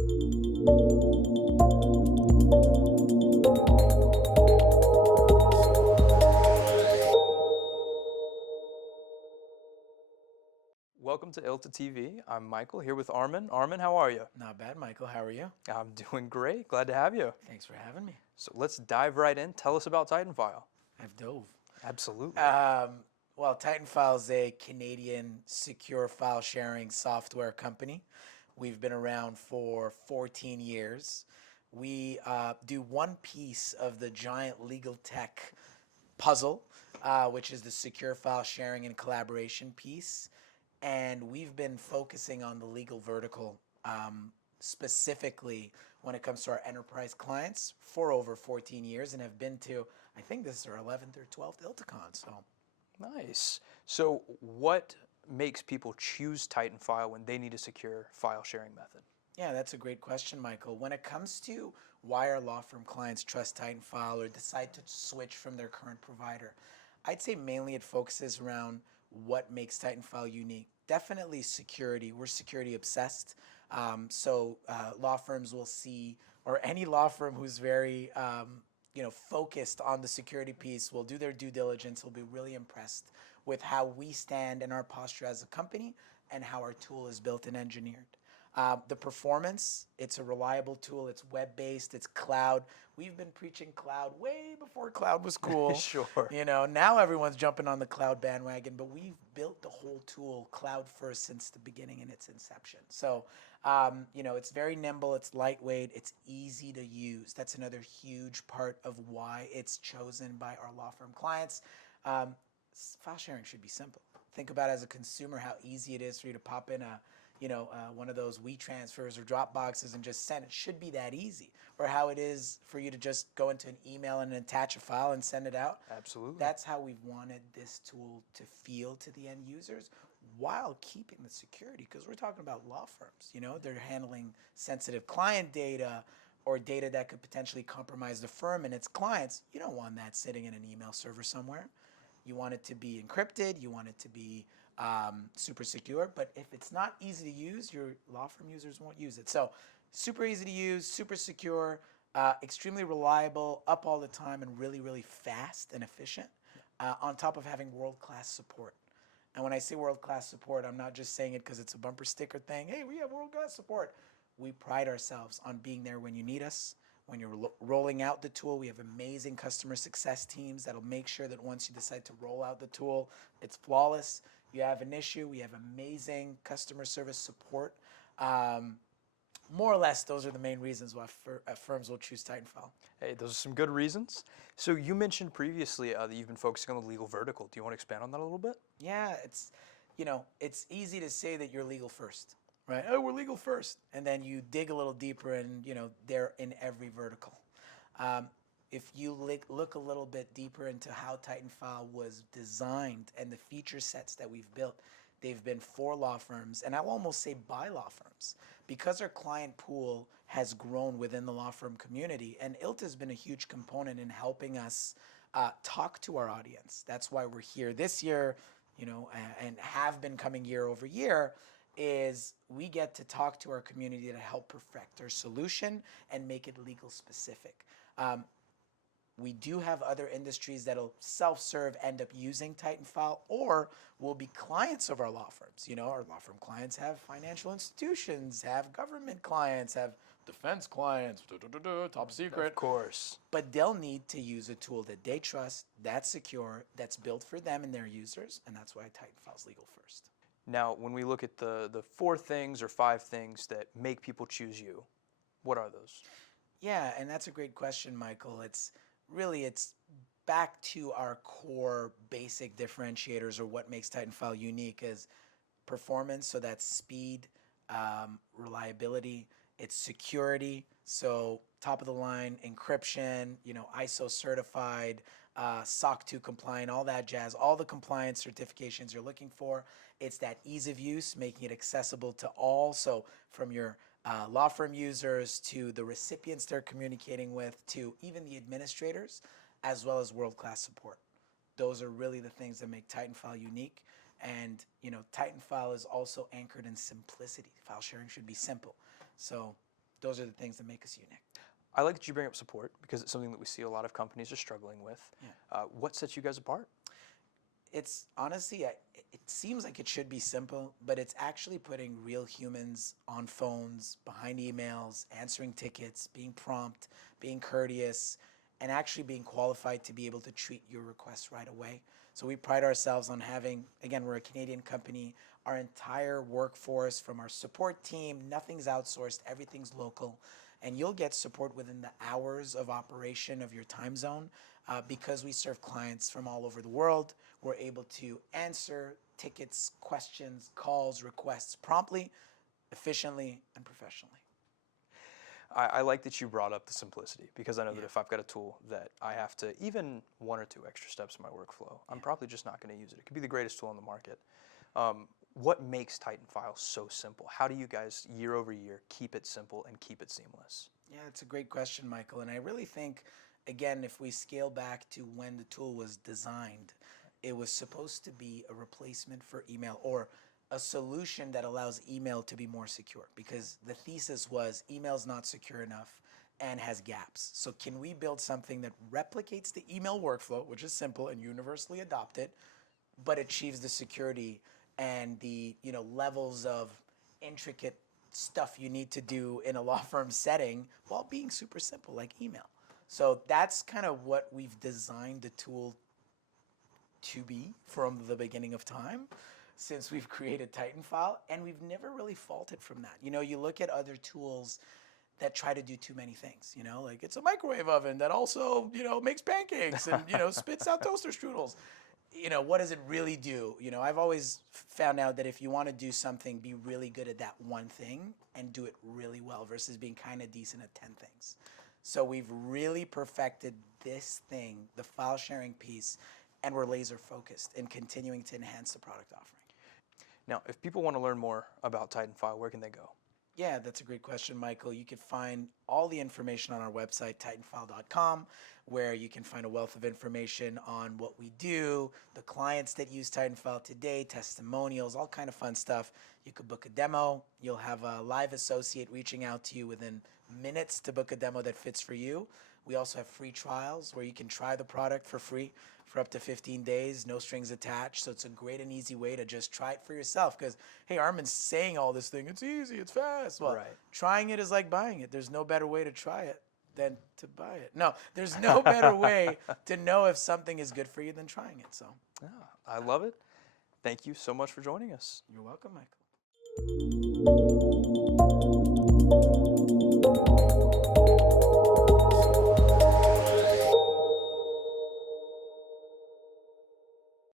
Welcome to ILTA TV. I'm Michael here with Armin. Armin, how are you? Not bad, Michael. How are you? I'm doing great. Glad to have you. Thanks for having me. So let's dive right in. Tell us about TitanFile. I've dove. Absolutely. Well, TitanFile is a Canadian secure file sharing software company. We've been around for 14 years. We do one piece of the giant legal tech puzzle, which is the secure file sharing and collaboration piece. And we've been focusing on the legal vertical, specifically when it comes to our enterprise clients for over 14 years, and have been to, I think this is our 11th or 12th ILTACON. So Nice. So what makes people choose TitanFile when they need a secure file sharing method? yeah, that's a great question, Michael. When it comes to why our law firm clients trust TitanFile or decide to switch from their current provider, I'd say mainly it focuses around what makes TitanFile unique. Definitely security. We're security obsessed. Law firms will see, or any law firm who's very focused on the security piece will do their due diligence, will be really impressed with how we stand in our posture as a company and how our tool is built and engineered. The performance, it's a reliable tool, it's web-based, it's cloud. We've been preaching cloud way before cloud was cool. Sure. You know, now everyone's jumping on the cloud bandwagon, but we've built the whole tool cloud first since the beginning in its inception. So, it's very nimble, it's lightweight, it's easy to use. That's another huge part of why it's chosen by our law firm clients. File sharing should be simple. Think about as a consumer how easy it is for you to pop in one of those WeTransfers or Dropboxes and just send it. Should be that easy. Or how it is for you to just go into an email and attach a file and send it out. Absolutely. That's how we've wanted this tool to feel to the end users while keeping the security, because we're talking about law firms. They're handling sensitive client data or data that could potentially compromise the firm and its clients. You don't want that sitting in an email server somewhere. You want it to be encrypted. You want it to be super secure. But if it's not easy to use, your law firm users won't use it. So super easy to use, super secure, extremely reliable, up all the time, and really, really fast and efficient, on top of having world-class support. And when I say world-class support, I'm not just saying it because it's a bumper sticker thing. Hey, we have world-class support. We pride ourselves on being there when you need us. When you're rolling out the tool, we have amazing customer success teams that'll make sure that once you decide to roll out the tool, it's flawless. You have an issue, we have amazing customer service support. More or less, those are the main reasons why firms will choose TitanFile. Hey, those are some good reasons. So you mentioned previously that you've been focusing on the legal vertical. Do you want to expand on that a little bit? Yeah, it's easy to say that you're legal first, right? Oh, we're legal first. And then you dig a little deeper and, they're in every vertical. If you look a little bit deeper into how TitanFile was designed and the feature sets that we've built, they've been for law firms, and I'll almost say by law firms, because our client pool has grown within the law firm community, and ILTA has been a huge component in helping us talk to our audience. That's why we're here this year, and have been coming year over year, is we get to talk to our community to help perfect our solution and make it legal specific. We do have other industries that'll self-serve, end up using TitanFile, or will be clients of our law firms. Our law firm clients have financial institutions, have government clients, have defense clients, top secret. Of course. But they'll need to use a tool that they trust, that's secure, that's built for them and their users, and that's why TitanFile's legal first. Now, when we look at the 4 things or 5 things that make people choose you, what are those? Yeah, and that's a great question, Michael. It's back to our core basic differentiators, or what makes TitanFile unique, is performance, so that's speed, reliability, it's security, so top of the line encryption, ISO certified, SOC 2 compliant, all that jazz, all the compliance certifications you're looking for. It's that ease of use, making it accessible to all, so from your law firm users to the recipients they're communicating with to even the administrators, as well as world-class support. Those are really the things that make TitanFile unique. And TitanFile is also anchored in simplicity. File sharing should be simple. So those are the things that make us unique. I like that you bring up support because it's something that we see a lot of companies are struggling with. Yeah. What sets you guys apart? It's honestly, it seems like it should be simple, but it's actually putting real humans on phones, behind emails, answering tickets, being prompt, being courteous, and actually being qualified to be able to treat your requests right away. So we pride ourselves on having, again, we're a Canadian company, our entire workforce from our support team, nothing's outsourced, everything's local. And you'll get support within the hours of operation of your time zone because we serve clients from all over the world. We're able to answer tickets, questions, calls, requests promptly, efficiently, and professionally. I like that you brought up the simplicity because I know that Yeah. if I've got a tool that I have to even 1 or 2 extra steps in my workflow, I'm probably just not going to use it. It could be the greatest tool on the market. What makes TitanFile so simple? How do you guys, year over year, keep it simple and keep it seamless? Yeah, it's a great question, Michael. And I really think, again, if we scale back to when the tool was designed, it was supposed to be a replacement for email or a solution that allows email to be more secure because the thesis was email's not secure enough and has gaps. So can we build something that replicates the email workflow, which is simple and universally adopted, but achieves the security and the levels of intricate stuff you need to do in a law firm setting while being super simple like email. So that's kind of what we've designed the tool to be from the beginning of time since we've created TitanFile, and we've never really faulted from that. You look at other tools that try to do too many things, like it's a microwave oven that also, makes pancakes and, spits out toaster strudels. What does it really do? I've always found out that if you want to do something, be really good at that one thing and do it really well versus being kind of decent at 10 things. So we've really perfected this thing, the file sharing piece, and we're laser focused in continuing to enhance the product offering. Now, if people want to learn more about TitanFile, where can they go? Yeah, that's a great question, Michael. You can find all the information on our website, TitanFile.com, where you can find a wealth of information on what we do, the clients that use TitanFile today, testimonials, all kind of fun stuff. You could book a demo. You'll have a live associate reaching out to you within minutes to book a demo that fits for you. We also have free trials where you can try the product for free for up to 15 days, no strings attached. So it's a great and easy way to just try it for yourself. Because, hey, Armin's saying all this thing, it's easy, it's fast. Well, Right. Trying it is like buying it. There's no better way to try it than to buy it. No, there's no better way to know if something is good for you than trying it. So, Yeah, I love it. Thank you so much for joining us. you're welcome, Michael.